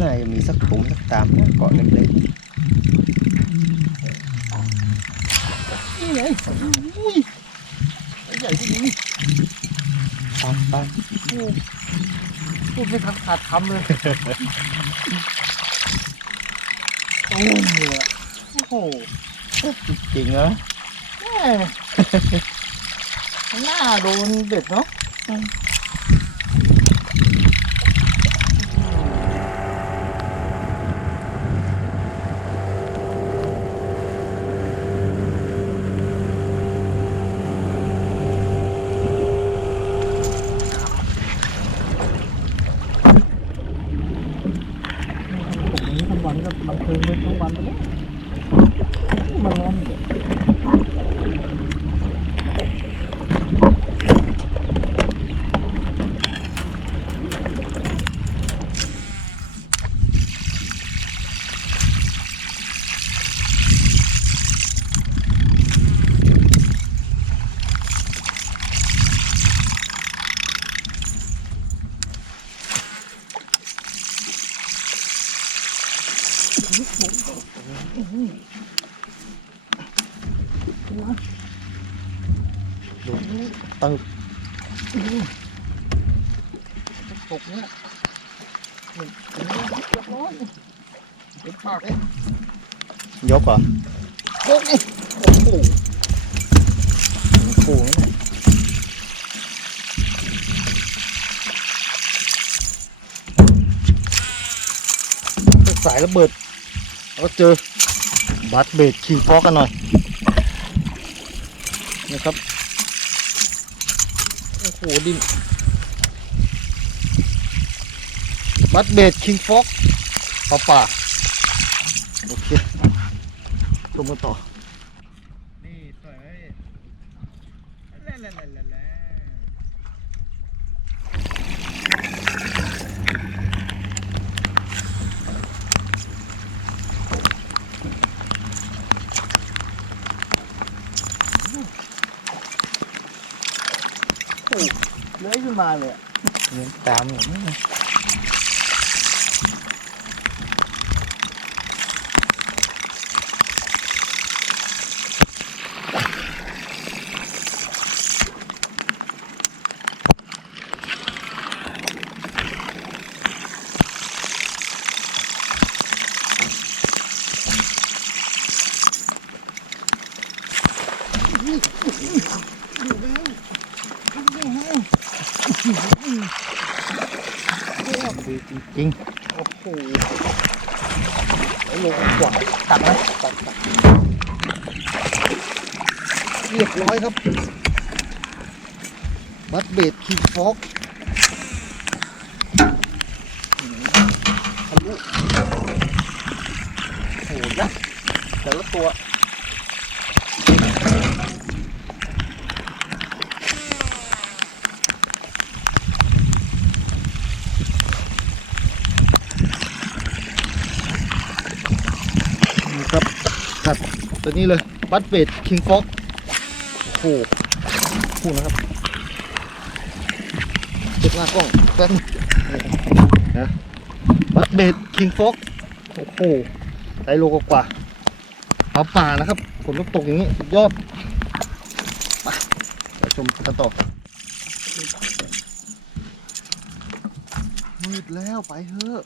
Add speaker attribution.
Speaker 1: น่าจะมีสักถุงสักตามนะเกาะเล็ก
Speaker 2: นี่ไงอุ้ยไอ้ใหญ่ที่นี่
Speaker 1: ๆปังปัง
Speaker 2: พูดไม่ทันขาดคำเลยโอ้โหโอ้โห
Speaker 1: จริงเหรอ
Speaker 2: แม่หน้าโดนเด็ดเนาะ ผมนี้ทั้งวันก็บันเทิงไปทั้งวันเลยมันร้อนเด็ด ตกเนี่ยเห็นเห็นไหมเรียบร้อยเห็นปากเอ๊ะ
Speaker 1: ยกเหรอย
Speaker 2: กนี่โอ้โห
Speaker 1: มันคู่นั่นแหละ
Speaker 2: สายระเบิดเราเจอ
Speaker 1: บัตเบดขี่ฟอกกันหน่อยนะครับ
Speaker 2: โอ้โหดิน
Speaker 1: บัตเบดคิงฟอกปลาป่าโอเคชมกันต่อ
Speaker 2: นี่สวยแล่แล่แล่แล่แล่โอ้ เลื้อยขึ้นมาเลยอะ
Speaker 1: เลี้ยงตามอย่างนี้นะ ดีจริง
Speaker 2: โอ้โหไอ้โลกกว่าตักนะตักตักเรียบร้อยครับ
Speaker 1: บัตเบดคิงฟอก
Speaker 2: ทะลุโหยักษ์แต่ละตัว
Speaker 1: นี่ครับ ตัดตัวนี้เลยบัตเบดคิงฟ็อกโอ้โหคู่นะครับเก็บหน้ากล้องแป๊บนะบัตเบดคิงฟ็อกโอ้โหไดโลกว่าๆเอาป่านะครับฝนตกตกอย่างนี้สุดยอดไปชมกันต่อมืดแล้วไปเถอะ